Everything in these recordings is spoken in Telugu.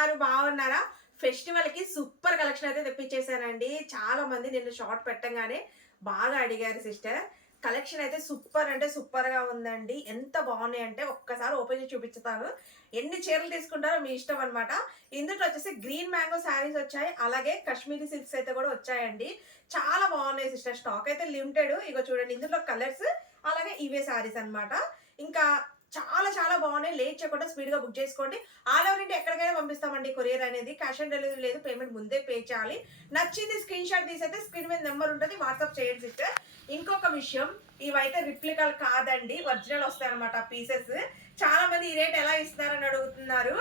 ఉన్నారు బాగున్నారా? ఫెస్టివల్కి సూపర్ కలెక్షన్ అయితే తెప్పించేసానండి చాలా మంది నిన్న షార్ట్ పెట్టంగానే బాగా అడిగారు సిస్టర్ కలెక్షన్ అయితే సూపర్ అంటే సూపర్గా ఉందండి. ఎంత బాగున్నాయి అంటే ఒక్కసారి ఓపెన్ చేసి చూపించుతాను ఎన్ని చీరలు తీసుకుంటారో మీ ఇష్టం అనమాట ఇందులో వచ్చేసి గ్రీన్ మ్యాంగో శారీస్ వచ్చాయి. అలాగే కాశ్మీరీ సిల్క్స్ అయితే కూడా వచ్చాయండి. చాలా బాగున్నాయి సిస్టర్ స్టాక్ అయితే లిమిటెడ్ ఇగో చూడండి ఇందులో కలర్స్ అలాగే ఇవే శారీస్ అనమాట ఇంకా చాలా చాలా బాగున్నాయి. లేట్ చేయకుండా స్పీడ్గా బుక్ చేసుకోండి. ఆల్ ఓవర్ ఇంటి ఎక్కడికైనా పంపిస్తామండి కొరియర్ అనేది. క్యాష్ ఆన్ డెలివరీ లేదు. పేమెంట్ ముందే పే చేయాలి. నచ్చింది స్క్రీన్ షాట్ తీసైతే స్క్రీన్ మీద నెంబర్ ఉంటుంది. వాట్సాప్ చేయండి సిస్టర్. ఇంకొక విషయం ఇవైతే రిప్లికల్ కాదండి. ఒరిజినల్ వస్తాయి అనమాట పీసెస్. చాలా మంది ఈ రేట్ ఎలా ఇస్తున్నారని అడుగుతున్నారు.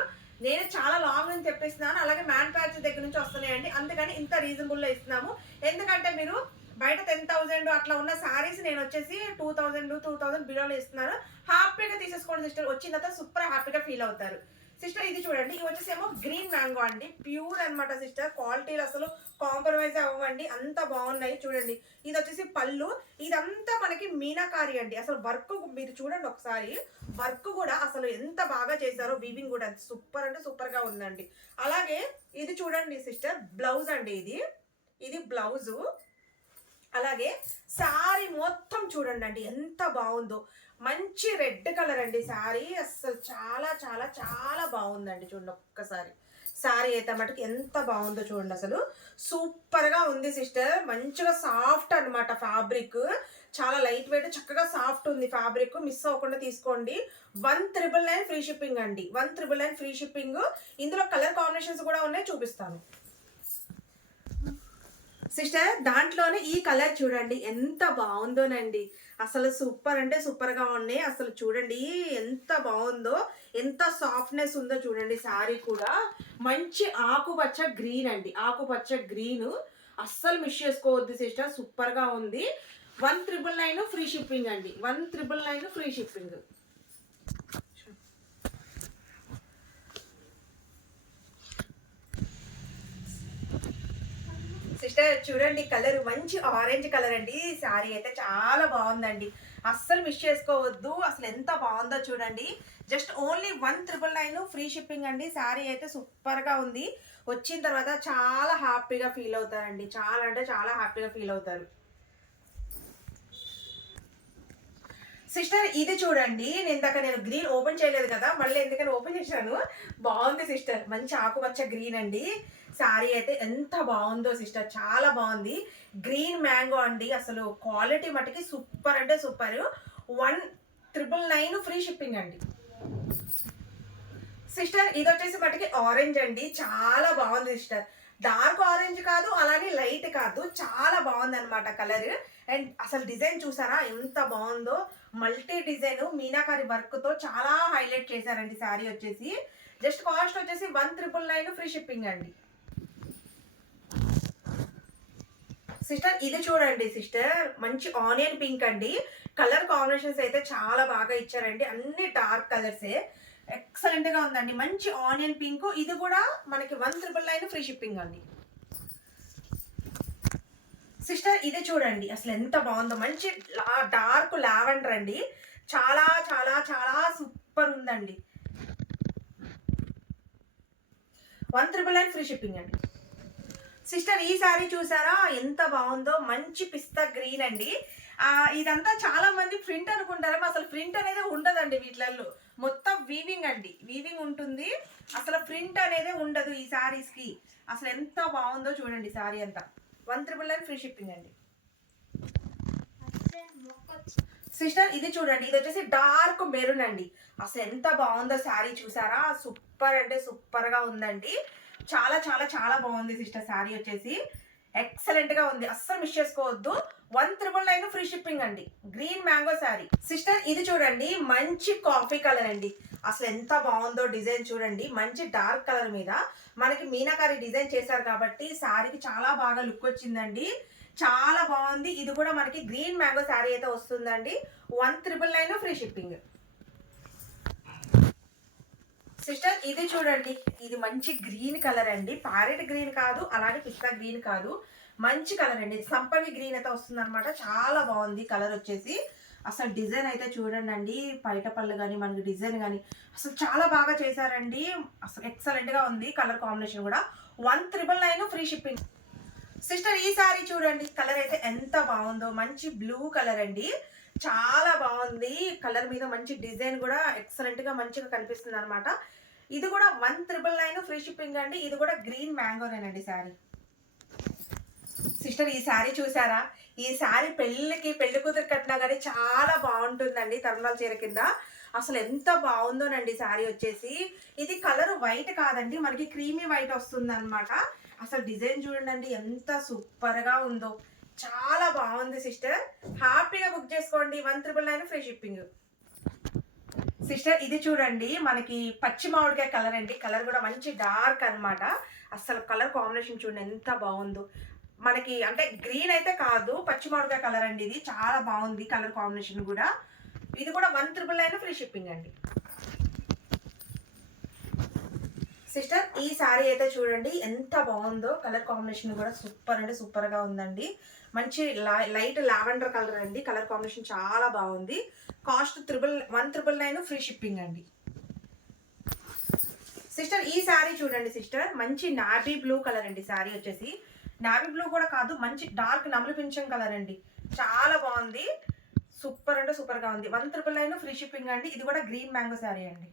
నేను చాలా లాంగ్ నుంచి తెప్పిస్తున్నాను. అలాగే మ్యానుఫ్యాక్చర్ దగ్గర నుంచి వస్తున్నాయండి. అందుకని ఇంత రీజనబుల్లో ఇస్తున్నాము. ఎందుకంటే మీరు బయట టెన్ థౌసండ్ అట్లా ఉన్న సారీస్ నేను వచ్చేసి టూ థౌసండ్ టూ థౌసండ్ బిలోలో ఇస్తున్నాను. హ్యాపీగా తీసేసుకోండి సిస్టర్ వచ్చిన తర్వాత సూపర్ హ్యాపీగా ఫీల్ అవుతారు. సిస్టర్ ఇది చూడండి ఇది వచ్చేసి ఏమో గ్రీన్ మ్యాంగో అండి. ప్యూర్ అన్నమాట సిస్టర్ క్వాలిటీలు అసలు కాంప్రమైజ్ అవ్వండి. అంత బాగున్నాయి చూడండి. ఇది వచ్చేసి పళ్ళు. ఇదంతా మనకి మీనాకారి అండి. అసలు వర్క్ మీరు చూడండి ఒకసారి. వర్క్ కూడా అసలు ఎంత బాగా చేశారో వీవింగ్ కూడా సూపర్ అంటే సూపర్గా ఉందండి. అలాగే ఇది చూడండి సిస్టర్ బ్లౌజ్ అండి ఇది. ఇది బ్లౌజు అలాగే శారీ మొత్తం చూడండి అండి ఎంత బాగుందో. మంచి రెడ్ కలర్ అండి శారీ అసలు చాలా చాలా చాలా బాగుందండి చూడండి ఒక్కసారి. శారీ అయితే మటుకు ఎంత బాగుందో చూడండి అసలు. సూపర్గా ఉంది సిస్టర్. మంచిగా సాఫ్ట్ అనమాట ఫ్యాబ్రిక్. చాలా లైట్ వెయిట్ చక్కగా సాఫ్ట్ ఉంది ఫ్యాబ్రిక్. మిస్ అవ్వకుండా తీసుకోండి. One triple nine free shipping అండి. One triple nine free shipping. ఇందులో కలర్ కాంబినేషన్స్ కూడా ఉన్నాయి చూపిస్తాను. సిస్టర్ దాంట్లోనే ఈ కలర్ చూడండి ఎంత బాగుందోనండి. అసలు సూపర్ అంటే సూపర్గా ఉన్నాయి. అసలు చూడండి ఎంత బాగుందో ఎంత సాఫ్ట్నెస్ ఉందో చూడండి శారీ కూడా. మంచి ఆకుపచ్చ గ్రీన్ అండి. ఆకుపచ్చ గ్రీన్ అస్సలు మిస్ చేసుకోవద్దు సిస్టర్ సూపర్గా ఉంది. One triple nine free shipping అండి. One triple nine free shipping. Sister చూడండి కలర్ మంచి ఆరెంజ్ కలర్ అండి. శారీ అయితే చాలా బాగుందండి. అస్సలు మిస్ చేసుకోవద్దు. అసలు ఎంత బాగుందో చూడండి. Just only one triple nine free shipping అండి. శారీ అయితే సూపర్గా ఉంది. వచ్చిన తర్వాత చాలా హ్యాపీగా ఫీల్ అవుతారండి. చాలా అంటే చాలా హ్యాపీగా ఫీల్ అవుతారు. సిస్టర్ ఇది చూడండి. నేను దాకా నేను గ్రీన్ ఓపెన్ చేయలేదు కదా మళ్ళీ ఎందుకని ఓపెన్ చేశాను? బాగుంది సిస్టర్. మంచి ఆకుపచ్చ గ్రీన్ అండి. శారీ అయితే ఎంత బాగుందో సిస్టర్. చాలా బాగుంది. గ్రీన్ మ్యాంగో అండి. అసలు క్వాలిటీ మటుకి సూపర్ అంటే super. One triple nine free shipping అండి. సిస్టర్ ఇది వచ్చేసి మటుకి ఆరెంజ్ అండి. చాలా బాగుంది సిస్టర్. డార్క్ ఆరెంజ్ కాదు అలానే లైట్ కాదు. చాలా బాగుంది అనమాట కలర్. అండ్ అసలు డిజైన్ చూసారా? ఎంత బాగుందో. మల్టీ డిజైన్ మీనాకారి వర్క్తో చాలా హైలైట్ చేశారండి శారీ వచ్చేసి. జస్ట్ కాస్ట్ వచ్చేసి one triple nine free shipping అండి. సిస్టర్ ఇది చూడండి సిస్టర్. మంచి ఆనియన్ పింక్ అండి. కలర్ కాంబినేషన్స్ అయితే చాలా బాగా ఇచ్చారండి. అన్ని డార్క్ కలర్సే. ఎక్సలెంట్గా ఉందండి. మంచి ఆనియన్ పింక్. ఇది కూడా మనకి one triple nine free shipping అండి. సిస్టర్ ఇది చూడండి. అసలు ఎంత బాగుందో. మంచి డార్క్ లావెండర్ అండి. చాలా చాలా చాలా సూపర్ ఉందండి. One triple nine free shipping అండి. సిస్టర్ ఈ సారీ చూసారా? ఎంత బాగుందో. మంచి పిస్తా గ్రీన్ అండి. ఇదంతా చాలా మంది ప్రింట్ అనుకుంటారు అసలు ప్రింట్ అనేది ఉండదండి వీటిలలో మొత్తం వీవింగ్ అండి. వీవింగ్ ఉంటుంది. అసలు ప్రింట్ అనేది ఉండదు ఈ శారీస్కి అసలు ఎంత బాగుందో చూడండి సారీ అంతా. One triple nine free shipping అండి. సిస్టర్ ఇది చూడండి ఇది వచ్చేసి డార్క్ మెరూన్ అండి. అసలు ఎంత బాగుందో శారీ చూసారా? సూపర్ అంటే సూపర్గా ఉందండి. చాలా చాలా చాలా బాగుంది సిస్టర్ శారీ వచ్చేసి. ఎక్సలెంట్గా ఉంది. అస్సలు మిస్ చేసుకోవద్దు. One triple nine free shipping అండి. Green mango sari. సిస్టర్ ఇది చూడండి మంచి కాఫీ కలర్ అండి. అసలు ఎంత బాగుందో డిజైన్ చూడండి మంచి డార్క్ కలర్ మీద. మనకి మీనాకారి డిజైన్ చేశారు కాబట్టి శారీకి చాలా బాగా లుక్ వచ్చిందండి. చాలా బాగుంది. ఇది కూడా మనకి గ్రీన్ మ్యాంగో శారీ అయితే వస్తుందండి. One triple nine free shipping. Sister ఇది చూడండి. ఇది మంచి గ్రీన్ కలర్ అండి. ప్యారెట్ గ్రీన్ కాదు అలాగే పిస్తా గ్రీన్ కాదు. మంచి కలర్ అండి. సంపవి గ్రీన్ అయితే వస్తుంది అనమాట చాలా బాగుంది కలర్ వచ్చేసి. అసలు డిజైన్ అయితే చూడండి అండి పైట పళ్ళు కానీ మనకి డిజైన్ కానీ అసలు చాలా బాగా చేశారండి. అసలు ఎక్సలెంట్గా ఉంది కలర్ కాంబినేషన్ కూడా. One triple nine free shipping sister ఈ సారీ చూడండి కలర్ అయితే ఎంత బాగుందో. మంచి బ్లూ కలర్ అండి. చాలా బాగుంది. కలర్ మీద మంచి డిజైన్ కూడా ఎక్సలెంట్గా మంచిగా కనిపిస్తుంది అనమాట ఇది కూడా one triple nine free shipping అండి. ఇది కూడా గ్రీన్ మ్యాంగోనేనండి శారీ సిస్టర్ ఈ శారీ చూసారా? ఈ శారీ పెళ్ళికి పెళ్ళి కూతురు కట్టినా కానీ చాలా బాగుంటుందండి. తరుణాల చీర కింద. అసలు ఎంత బాగుందోనండి శారీ వచ్చేసి. ఇది కలర్ వైట్ కాదండి మనకి క్రీమీ వైట్ వస్తుంది అనమాట అసలు డిజైన్ చూడండి ఎంత సూపర్గా ఉందో. చాలా బాగుంది సిస్టర్. హ్యాపీగా బుక్ చేసుకోండి. One triple nine free shipping. Sister ఇది చూడండి మనకి పచ్చి మామిడికాయ కలర్ అండి. కలర్ కూడా మంచి డార్క్ అన్నమాట. అసలు కలర్ కాంబినేషన్ చూడండి ఎంత బాగుందో. మనకి అంటే గ్రీన్ అయితే కాదు పచ్చి మామిడికాయ కలర్ అండి ఇది. చాలా బాగుంది కలర్ కాంబినేషన్ కూడా. ఇది కూడా one triple nine free shipping అండి. సిస్టర్ ఈ సారీ అయితే చూడండి ఎంత బాగుందో. కలర్ కాంబినేషన్ కూడా సూపర్ అంటే సూపర్గా ఉందండి. మంచి లైట్ లావెండర్ కలర్ అండి. కలర్ కాంబినేషన్ చాలా బాగుంది. Cost triple one triple nine free shipping అండి. సిస్టర్ ఈ శారీ చూడండి సిస్టర్. మంచి నాబీ బ్లూ కలర్ అండి శారీ వచ్చేసి. నాబీ బ్లూ కూడా కాదు మంచి డార్క్ నమలు పింఛం కలర్ అండి. చాలా బాగుంది. సూపర్ అంటే సూపర్గా ఉంది. One triple nine free shipping అండి. ఇది కూడా గ్రీన్ మ్యాంగో శారీ అండి.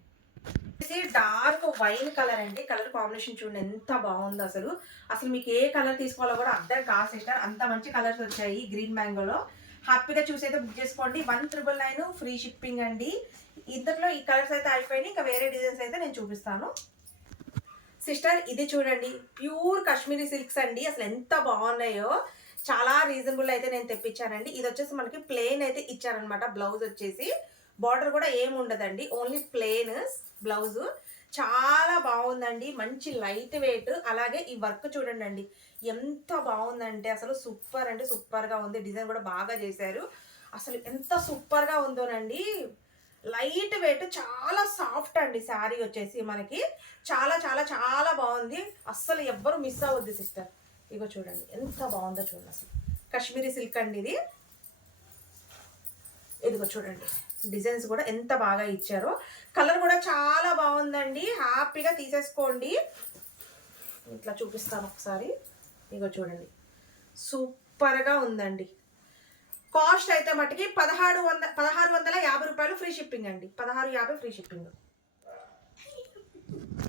ఇది డార్క్ వైన్ కలర్ అండి. కలర్ కాంబినేషన్ చూడండి ఎంత బాగుందో అసలు. అసలు మీకు ఏ కలర్ తీసుకోవాలో కూడా అర్థం కాదు సిస్టర్. అంత మంచి కలర్స్ వచ్చాయి గ్రీన్ మ్యాంగోలో. హ్యాపీగా చూసి అయితే బుక్ చేసుకోండి. One triple nine free shipping అండి. ఇందులో ఈ కలర్స్ అయితే అయిపోయినాయి. ఇంకా వేరే డిజైన్స్ అయితే నేను చూపిస్తాను. సిస్టర్ ఇది చూడండి. ప్యూర్ కాశ్మీరీ సిల్క్స్ అండి. అసలు ఎంత బాగున్నాయో. చాలా రీజనబుల్ అయితే నేను తెప్పించానండి. ఇది వచ్చేసి మనకి ప్లెయిన్ అయితే ఇచ్చారనమాట. బ్లౌజ్ వచ్చేసి. బార్డర్ కూడా ఏముండదండి ఓన్లీ ప్లెయిన్ బ్లౌజ్ చాలా బాగుందండి. మంచి లైట్ వెయిట్ అలాగే ఈ వర్క్ చూడండి అండి ఎంత బాగుందంటే అసలు సూపర్ అంటే సూపర్గా ఉంది. డిజైన్ కూడా బాగా చేశారు. అసలు ఎంత సూపర్గా ఉందోనండి. లైట్ వెయిట్ చాలా సాఫ్ట్ అండి శారీ వచ్చేసి మనకి. చాలా చాలా చాలా బాగుంది. అస్సలు ఎవ్వరు మిస్ అవ్వద్దు సిస్టర్ ఇగో చూడండి ఎంత బాగుందో చూడండి అసలు. కాశ్మీరీ సిల్క్ అండి ఇది. ఇదిగో చూడండి డిజైన్స్ కూడా ఎంత బాగా ఇచ్చారో. కలర్ కూడా చాలా బాగుందండి. హ్యాపీగా తీసేసుకోండి. ఇట్లా చూపిస్తాను ఒకసారి. ఇగో చూడండి సూపర్గా ఉందండి. కాస్ట్ అయితే మటుకి పదహారు వంద పదహారు వందల యాభై రూపాయలు ఫ్రీ షిప్పింగ్ అండి. పదహారు యాభై ఫ్రీ షిప్పింగ్.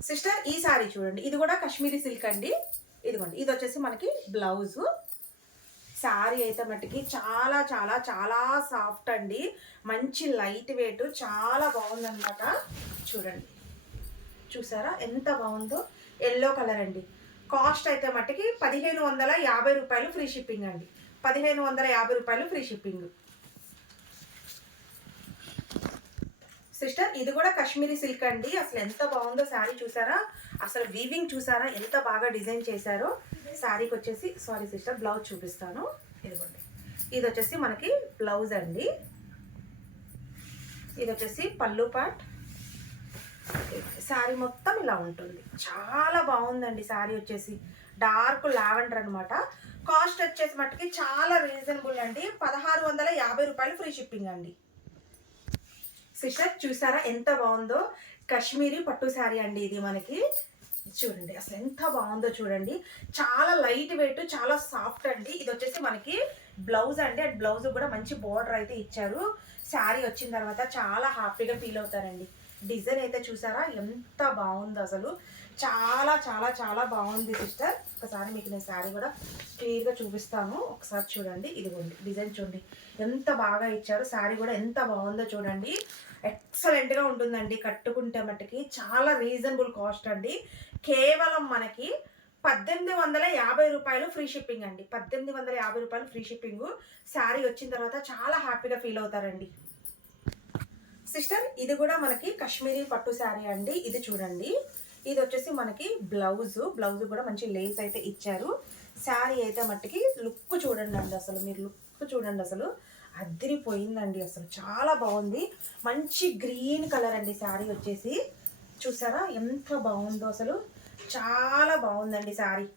సిస్టర్ ఈ సారీ చూడండి ఇది కూడా కాశ్మీరీ సిల్క్ అండి. ఇదిగోండి ఇది వచ్చేసి మనకి బ్లౌజు. శారీ అయితే మట్టుకి చాలా చాలా చాలా సాఫ్ట్ అండి. మంచి లైట్ వెయిట్ చాలా బాగుందన్నమాట. చూడండి. చూసారా? ఎంత బాగుందో? ఎల్లో కలర్ అండి. కాస్ట్ అయితే మట్టుకి పదిహేను వందల యాభై రూపాయలు ఫ్రీ షిప్పింగ్ అండి. పదిహేను వందల యాభై రూపాయలు ఫ్రీ షిప్పింగ్. సిస్టర్ ఇది కూడా కాశ్మీరీ సిల్క్ అండి. అసలు ఎంత బాగుందో శారీ చూసారా? అసలు వీవింగ్ చూసారా? ఎంత బాగా డిజైన్ చేశారో? శారీకి వచ్చేసి సారీ సిస్టర్ బ్లౌజ్ చూపిస్తాను. ఇదిగోండి. ఇది వచ్చేసి మనకి బ్లౌజ్ అండి. ఇది వచ్చేసి పళ్ళు పాట్ శారీ మొత్తం ఇలా ఉంటుంది. చాలా బాగుందండి శారీ వచ్చేసి. డార్క్ లావెండర్ అనమాట కాస్ట్ వచ్చేసి మట్టుకి చాలా రీజనబుల్ అండి. పదహారు వందల యాభై రూపాయలు ఫ్రీ షిప్పింగ్ అండి. సిస్టర్ చూసారా ఎంత బాగుందో? కాశ్మీరీ పట్టు శారీ అండి ఇది మనకి. చూడండి అసలు ఎంత బాగుందో చూడండి. చాలా లైట్ వెయిట్ చాలా సాఫ్ట్ అండి. ఇది వచ్చేసి మనకి బ్లౌజ్ అండి. అండ్ బ్లౌజ్ కూడా మంచి బోర్డర్ అయితే ఇచ్చారు. శారీ వచ్చిన తర్వాత చాలా హ్యాపీగా ఫీల్ అవుతారండి. డిజైన్ అయితే చూసారా? ఎంత బాగుందో అసలు. చాలా చాలా చాలా బాగుంది సిస్టర్. ఒకసారి మీకు నేను శారీ కూడా క్లియర్గా చూపిస్తాను. ఒకసారి చూడండి. ఇదిగోండి డిజైన్ చూడండి. ఎంత బాగా ఇచ్చారు శారీ కూడా ఎంత బాగుందో చూడండి. ఎక్సలెంట్గా ఉంటుందండి. కట్టుకుంటే మట్టుకి చాలా రీజనబుల్ కాస్ట్ అండి. కేవలం మనకి పద్దెనిమిది వందల యాభై రూపాయలు ఫ్రీ షిప్పింగ్ అండి. పద్దెనిమిది వందల యాభై రూపాయలు ఫ్రీ షిప్పింగ్ శారీ వచ్చిన తర్వాత చాలా హ్యాపీగా ఫీల్ అవుతారండి. సిస్టర్ ఇది కూడా మనకి కాశ్మీరీ పట్టు శారీ అండి. ఇది చూడండి. ఇది వచ్చేసి మనకి బ్లౌజ్ బ్లౌజ్ కూడా మంచి లేస్ అయితే ఇచ్చారు. శారీ అయితే మట్టుకి లుక్ చూడండి అండి అసలు. మీరు లుక్ చూడండి అసలు. అదిరిపోయిందండి అసలు. చాలా బాగుంది. మంచి గ్రీన్ కలర్ అండి శారీ వచ్చేసి. చూసారా? ఎంత బాగుందో అసలు. చాలా బాగుందండి శారీ.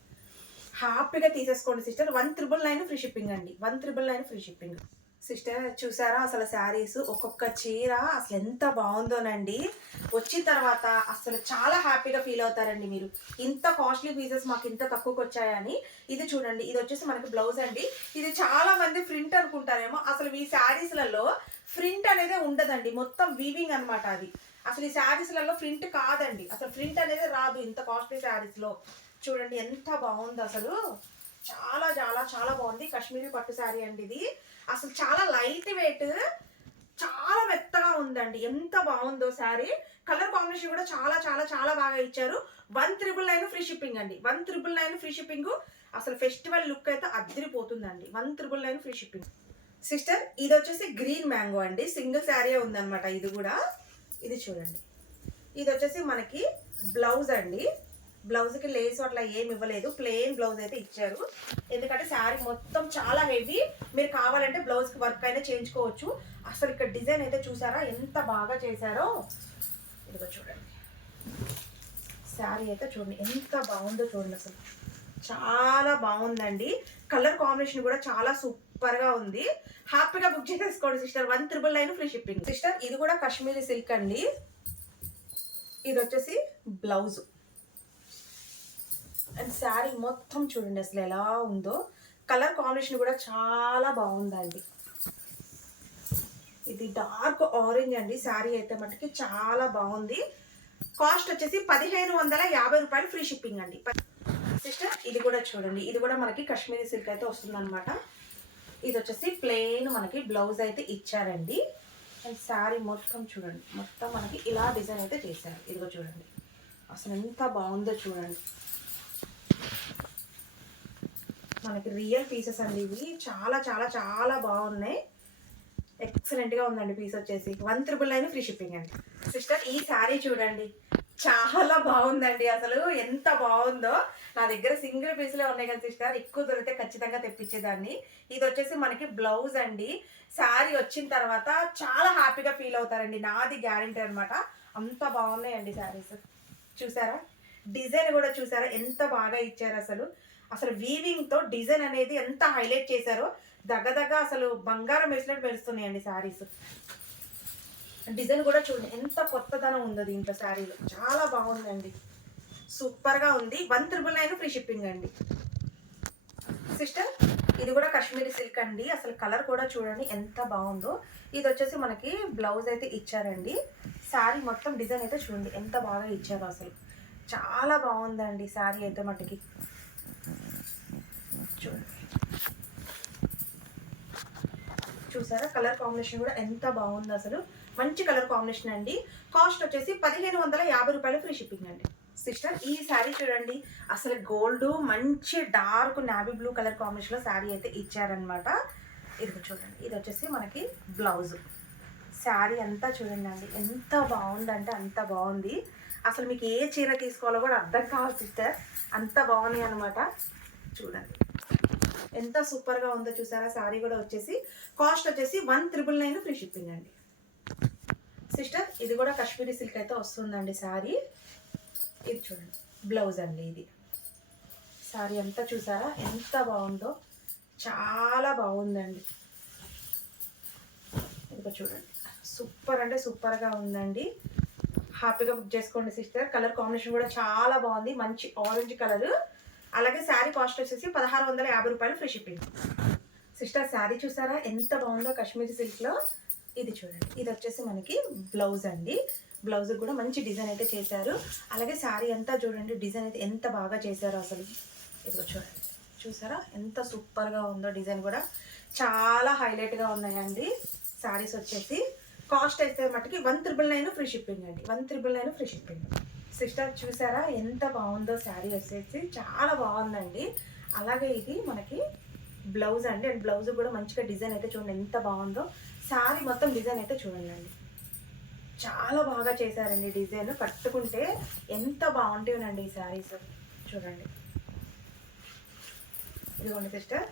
హ్యాపీగా తీసేసుకోండి sister. One triple nine free shipping అండి. One triple nine free shipping. Sister చూసారా? అసలు శారీస్ ఒక్కొక్క చీర అసలు ఎంత బాగుందోనండి. వచ్చిన తర్వాత అసలు చాలా హ్యాపీగా ఫీల్ అవుతారండి మీరు. ఇంత కాస్ట్లీ పీసెస్ మాకు ఇంత తక్కువకి వచ్చాయని. ఇది చూడండి ఇది వచ్చేసి మనకి బ్లౌజ్ అండి. ఇది చాలా మంది ప్రింట్ అనుకుంటారేమో. అసలు ఈ శారీస్లలో ప్రింట్ అనేది ఉండదండి. మొత్తం వీవింగ్ అన్నమాట అది. అసలు ఈ శారీస్లలో ప్రింట్ కాదండి. అసలు ప్రింట్ అనేది రాదు ఇంత కాస్ట్లీ శారీస్లో. చూడండి ఎంత బాగుంది అసలు. చాలా చాలా చాలా బాగుంది. కాశ్మీరీ పట్టు శారీ అండి ఇది. అసలు చాలా లైట్ వెయిట్ చాలా మెత్తగా ఉందండి. ఎంత బాగుందో శారీ. కలర్ కాంబినేషన్ కూడా చాలా చాలా చాలా బాగా ఇచ్చారు. One triple nine free shipping అండి. One triple nine free shipping. అసలు ఫెస్టివల్ లుక్ అయితే అద్దరిపోతుందండి one triple nine free shipping. Sister ఇది వచ్చేసి గ్రీన్ మ్యాంగో అండి. సింగిల్ శారీ ఉందన్నమాట ఇది కూడా. ఇది చూడండి. ఇది వచ్చేసి మనకి బ్లౌజ్ అండి. బ్లౌజ్కి లేస్ అట్లా ఏమి ఇవ్వలేదు. ప్లెయిన్ బ్లౌజ్ అయితే ఇచ్చారు. ఎందుకంటే శారీ మొత్తం చాలా హెవీ. మీరు కావాలంటే బ్లౌజ్కి వర్క్ అయినా చేయించుకోవచ్చు. అసలు ఇక్కడ డిజైన్ అయితే చూసారా? ఎంత బాగా చేశారో. ఇదిగో చూడండి. శారీ అయితే చూడండి. ఎంత బాగుందో చూడండి అసలు. చాలా బాగుందండి. కలర్ కాంబినేషన్ కూడా చాలా సూపర్గా ఉంది. హ్యాపీగా బుక్ చేసేసుకోండి sister. One triple nine free shipping. Sister ఇది కూడా కాశ్మీరీ సిల్క్ అండి. ఇది వచ్చేసి బ్లౌజ్. అండ్ శారీ మొత్తం చూడండి అసలు ఎలా ఉందో. కలర్ కాంబినేషన్ కూడా చాలా బాగుందండి. ఇది డార్క్ ఆరెంజ్ అండి. శారీ అయితే మటుకి చాలా బాగుంది. కాస్ట్ వచ్చేసి పదిహేను వందల యాభై రూపాయలు ఫ్రీ షిప్పింగ్ అండి. సిస్టర్ ఇది కూడా చూడండి. ఇది కూడా మనకి కాశ్మీరీ సిల్క్ అయితే వస్తుందన్నమాట. ఇది వచ్చేసి ప్లెయిన్ మనకి బ్లౌజ్ అయితే ఇచ్చారండి. అండ్ శారీ మొత్తం చూడండి. మొత్తం మనకి ఇలా డిజైన్ అయితే చేశారు. ఇదిగో చూడండి. అసలు ఎంత బాగుందో చూడండి. మనకి రియల్ పీసెస్ అండి ఇవి. చాలా చాలా చాలా బాగున్నాయి. ఎక్సలెంట్గా ఉందండి పీస్ వచ్చేసి. One triple nine free shipping అండి. సిస్టర్ ఈ శారీ చూడండి. చాలా బాగుందండి అసలు. ఎంత బాగుందో. నా దగ్గర సింగిల్ పీస్లే ఉన్నాయి కదా సిస్టర్ ఎక్కువ దొరికితే ఖచ్చితంగా తెప్పించేదాన్ని. ఇది వచ్చేసి మనకి బ్లౌజ్ అండి. శారీ వచ్చిన తర్వాత చాలా హ్యాపీగా ఫీల్ అవుతారండి. నాది గ్యారంటీ అన్నమాట. అంత బాగున్నాయండి శారీస్ చూసారా? డిజైన్ కూడా చూసారా? ఎంత బాగా ఇచ్చారు అసలు. అసలు వీవింగ్తో డిజైన్ అనేది ఎంత హైలైట్ చేశారో దగ్గదగ్గ అసలు బంగారం వేసినట్టు మెరుస్తున్నాయండి శారీస్ డిజైన్ కూడా చూడండి ఎంత కొత్తదనం ఉందో దీంట్లో శారీలో చాలా బాగుందండి. సూపర్గా ఉంది. One triple nine free shipping అండి. సిస్టర్ ఇది కూడా కాశ్మీరీ సిల్క్ అండి. అసలు కలర్ కూడా చూడండి ఎంత బాగుందో. ఇది వచ్చేసి మనకి బ్లౌజ్ అయితే ఇచ్చారండి. శారీ మొత్తం డిజైన్ అయితే చూడండి ఎంత బాగా ఇచ్చారో అసలు. చాలా బాగుందండి శారీ అయితే మటుకి. చూడండి. చూసారా? కలర్ కాంబినేషన్ కూడా ఎంత బాగుంది అసలు. మంచి కలర్ కాంబినేషన్ అండి. కాస్ట్ వచ్చేసి పదిహేను వందల యాభై రూపాయలు ఫ్రీ షిప్పింగ్ అండి. సిస్టర్ ఈ శారీ చూడండి. అసలు గోల్డ్ మంచి డార్క్ నావీ బ్లూ కలర్ కాంబినేషన్లో శారీ అయితే ఇచ్చారనమాట ఇది చూడండి. ఇది వచ్చేసి మనకి బ్లౌజ్. శారీ అంతా చూడండి అండి. ఎంత బాగుందంటే అంత బాగుంది. అసలు మీకు ఏ చీర తీసుకోవాలో కూడా అర్థం కావాలి సిస్టర్. అంత బాగున్నాయి అనమాట చూడండి. ఎంత సూపర్గా ఉందో చూసారా? శారీ కూడా వచ్చేసి కాస్ట్ వచ్చేసి one triple nine free shipping అండి. సిస్టర్ ఇది కూడా కాశ్మీరీ సిల్క్ అయితే వస్తుందండి శారీ. ఇది చూడండి బ్లౌజ్ అండి ఇది. శారీ అంతా చూసారా? ఎంత బాగుందో? చాలా బాగుందండి. ఇంకా చూడండి సూపర్ అంటే సూపర్గా ఉందండి. హ్యాపీగా బుక్ చేసుకోండి సిస్టర్ కలర్ కాంబినేషన్ కూడా చాలా బాగుంది. మంచి ఆరెంజ్ కలర్ అలాగే శారీ కాస్ట్ వచ్చేసి పదహారు వందల యాభై రూపాయలు ఫ్రీ షిప్పింగ్. సిస్టర్ శారీ చూసారా? ఎంత బాగుందో కాశ్మీరీ సిల్క్లో. ఇది చూడండి. ఇది వచ్చేసి మనకి బ్లౌజ్ అండి. బ్లౌజ్ కూడా మంచి డిజైన్ అయితే చేశారు. అలాగే శారీ అంతా చూడండి డిజైన్ అయితే ఎంత బాగా చేశారో అసలు. ఇదిగో చూడండి. చూసారా? ఎంత సూపర్గా ఉందో డిజైన్ కూడా. చాలా హైలైట్గా ఉన్నాయండి శారీస్ వచ్చేసి. కాస్ట్ అయితే మటుకి one triple nine free shipping అండి. One triple nine free shipping. Sister చూసారా? ఎంత బాగుందో శారీ వచ్చేసి. చాలా బాగుందండి. అలాగే ఇది మనకి బ్లౌజ్ అండి. అండ్ బ్లౌజ్ కూడా మంచిగా డిజైన్ అయితే చూడండి ఎంత బాగుందో. శారీ మొత్తం డిజైన్ అయితే చూడండి అండి. చాలా బాగా చేశారండి డిజైన్. కట్టుకుంటే ఎంత బాగుంటుందండి ఈ శారీస్. చూడండి. ఇదిగోండి సిస్టర్.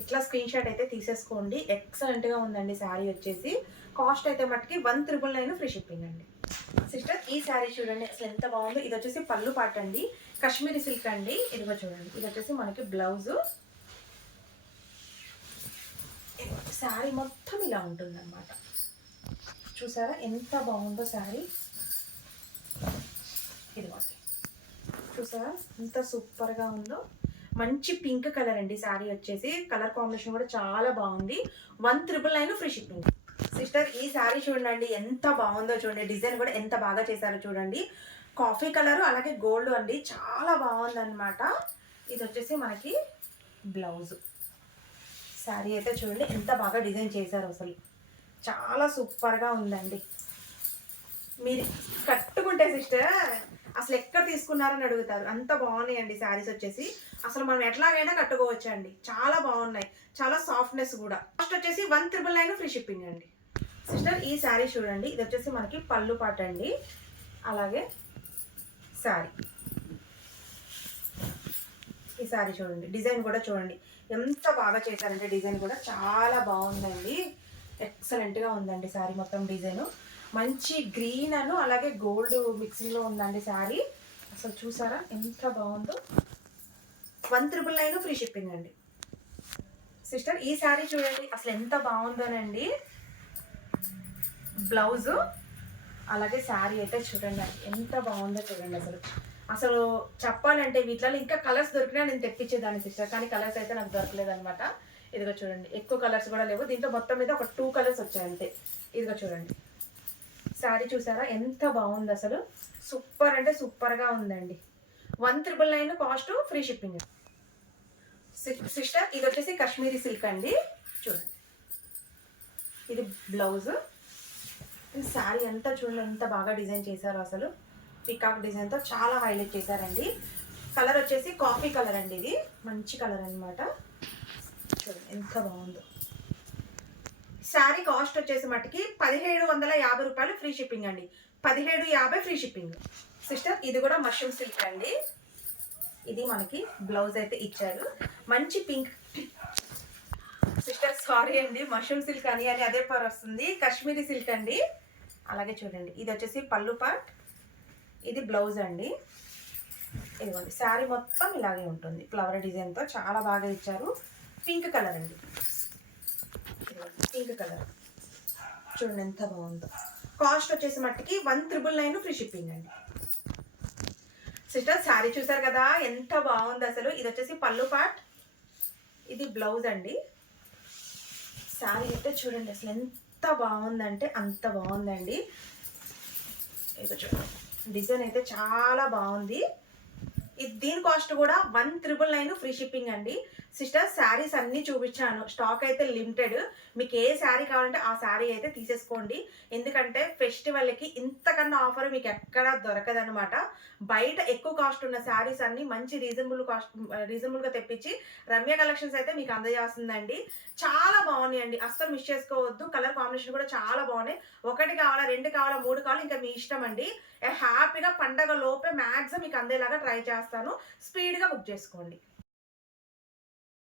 ఇట్లా స్క్రీన్ షాట్ అయితే తీసేసుకోండి. ఎక్సలెంట్గా ఉందండి శారీ వచ్చేసి. కాస్ట్ అయితే మట్టుకి one triple nine free shipping అండి. సిస్టర్ ఈ శారీ చూడండి అసలు ఎంత బాగుందో. ఇది వచ్చేసి పళ్ళు పాట అండి. కాశ్మీరీ సిల్క్ అండి. ఇదిగో చూడండి. ఇది వచ్చేసి మనకి బ్లౌజ్. శారీ మొత్తం ఇలా ఉంటుందన్నమాట. చూసారా? ఎంత బాగుందో శారీ. ఇదిగోండి చూసారా? ఎంత సూపర్గా ఉందో. మంచి పింక్ కలర్ అండి శారీ వచ్చేసి. కలర్ కాంబినేషన్ కూడా చాలా బాగుంది. One triple nine free shipping. Sister ఈ శారీ చూడండి ఎంత బాగుందో చూడండి. డిజైన్ కూడా ఎంత బాగా చేశారో చూడండి. కాఫీ కలర్ అలాగే గోల్డ్ అండి. చాలా బాగుందన్నమాట. ఇది వచ్చేసి మనకి బ్లౌజ్. శారీ అయితే చూడండి ఎంత బాగా డిజైన్ చేశారు అసలు. చాలా సూపర్గా ఉందండి. మీరు కట్టుకుంటే సిస్టర్ అసలు ఎక్కడ తీసుకున్నారని అడుగుతారు. అంత బాగున్నాయండి శారీస్ వచ్చేసి. అసలు మనం ఎట్లాగైనా కట్టుకోవచ్చు అండి చాలా బాగున్నాయి. చాలా సాఫ్ట్నెస్ కూడా. ఫస్ట్ వచ్చేసి one triple nine free shipping అండి. సిస్టర్ ఈ శారీ చూడండి. ఇది వచ్చేసి మనకి పళ్ళు పాట అండి. అలాగే శారీ. ఈ శారీ చూడండి. డిజైన్ కూడా చూడండి. ఎంత బాగా చేశారంటే డిజైన్ కూడా చాలా బాగుందండి. ఎక్సలెంట్గా ఉందండి శారీ మొత్తం డిజైను. మంచి గ్రీన్ అను అలాగే గోల్డ్ మిక్సింగ్లో ఉందండి శారీ. అసలు చూసారా? ఎంత బాగుందో. One triple nine free shipping అండి. సిస్టర్ ఈ శారీ చూడండి. అసలు ఎంత బాగుందోనండి. బ్లౌజు అలాగే శారీ అయితే చూడండి ఎంత బాగుందో చూడండి అసలు. అసలు చెప్పాలంటే వీటిలో ఇంకా కలర్స్ దొరికినా నేను తెప్పించేదాన్ని సిస్టర్ కానీ కలర్స్ అయితే నాకు దొరకలేదు అనమాట ఇదిగో చూడండి ఎక్కువ కలర్స్ కూడా లేవు. దీంట్లో మొత్తం మీద ఒక టూ కలర్స్ వచ్చాయి అంతే. ఇదిగో చూడండి. శారీ చూసారా? ఎంత బాగుంది అసలు. సూపర్ అంటే సూపర్గా ఉందండి. One triple nine cost free shipping. Sister ఇది వచ్చేసి కాశ్మీరీ సిల్క్ అండి. చూడండి. ఇది బ్లౌజ్. శారీ అంతా చూడండి ఎంత బాగా డిజైన్ చేశారు అసలు. పికాక్ డిజైన్తో చాలా హైలైట్ చేశారండి. కలర్ వచ్చేసి కాఫీ కలర్ అండి ఇది. మంచి కలర్ అనమాట చూడండి ఎంత బాగుందో. శారీ కాస్ట్ వచ్చేసి మట్టుకి పదిహేడు వందల యాభై రూపాయలు ఫ్రీ షిప్పింగ్ అండి. పదిహేడు యాభై ఫ్రీ షిప్పింగ్ సిస్టర్ ఇది కూడా మష్రూమ్ సిల్క్ అండి. ఇది మనకి బ్లౌజ్ అయితే ఇచ్చారు. మంచి పింక్ సిస్టర్ సారీ అండి మష్రూమ్ సిల్క్ అని అని అదే పర్ వస్తుంది కాశ్మీరీ సిల్క్ అండి. అలాగే చూడండి. ఇది వచ్చేసి పళ్ళు పార్ట్. ఇది బ్లౌజ్ అండి. ఇదిగోండి. శారీ మొత్తం ఇలాగే ఉంటుంది. ఫ్లవర్ డిజైన్తో చాలా బాగా ఇచ్చారు. పింక్ కలర్ అండి. Pink colour. చూడండి ఎంత బాగుందో. కాస్ట్ వచ్చేసి మట్టికి one triple nine free shipping అండి. సిస్టర్ శారీ చూసారు కదా? ఎంత బాగుంది అసలు. ఇది వచ్చేసి పళ్ళు పార్ట్. ఇది బ్లౌజ్ అండి. శారీ అయితే చూడండి అసలు ఎంత బాగుందంటే అంత బాగుందండి. ఇక చూడండి డిజైన్ అయితే చాలా బాగుంది. దీని కాస్ట్ కూడా one triple nine free shipping అండి. సిస్టర్ శారీస్ అన్నీ చూపించాను. స్టాక్ అయితే లిమిటెడ్. మీకు ఏ శారీ కావాలంటే ఆ శారీ అయితే తీసేసుకోండి. ఎందుకంటే ఫెస్టివల్కి ఇంతకన్నా ఆఫర్ మీకు ఎక్కడా దొరకదనమాట బయట ఎక్కువ కాస్ట్ ఉన్న శారీస్ అన్ని మంచి రీజనబుల్ కాస్ట్ రీజనబుల్గా తెప్పించి రమ్య కలెక్షన్స్ అయితే మీకు అందజేస్తుందండి. చాలా బాగున్నాయండి. అస్సలు మిస్ చేసుకోవద్దు. కలర్ కాంబినేషన్ కూడా చాలా బాగున్నాయి. ఒకటి కావాలా రెండు కావాలా మూడు కావాలా ఇంకా మీ ఇష్టం అండి. హ్యాపీగా పండగ లోపే మ్యాక్సిమం మీకు అందేలాగా ట్రై చేస్తాను. స్పీడ్గా బుక్ చేసుకోండి.